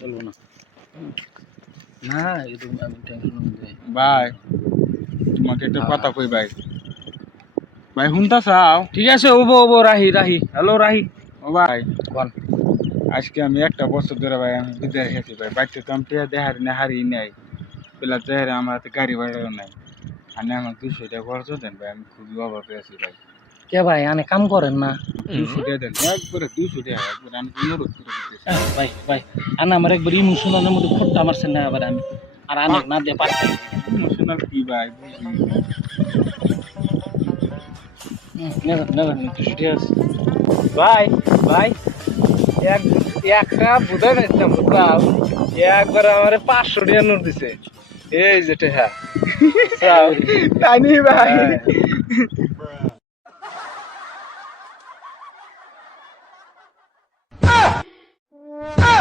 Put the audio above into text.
চলবো না না এটা আমি টেনশন নিতে ভাই তোমাকে একটা কথা কই ভাই ভাই শুনতা চাও ঠিক আছে ওবো ওবো রাহি রাহি হ্যালো রাহি ও ভাই কোন আজকে আমি একটা বছর ধরে ভাই আমি বিদেশ গেছি ভাই বাড়িতে তো আমি টিয়া দেহার না হারি নাই পেলা দেহারে আমার হাতে গাড়ি ভাড়াও নাই আর না আমার 200 টাকা খরচ দেন ভাই আমি খুবই অভাবে আছি ভাই কে ভাই আনে কাম করেন না 200 টাকা দেন একবারে 200 টাকা একবারে আমি অনুরোধ করে দিতেছি ভাই ভাই আনা আমার একবার ইমোশনালের মধ্যে খোট্টা মারছেন না আবার আমি আর আনে না দিয়ে পারতাম ইমোশনাল কি ভাই বুঝি নেবেন নেবেন ঠিক আছে ভাই ভাই একটা বুঝাই পাইছিলাম বুঝলাম একবার আমার 500 টাকা নোট দিছে এই যেটা হ্যাঁ তানি ভাই হ্যাঁ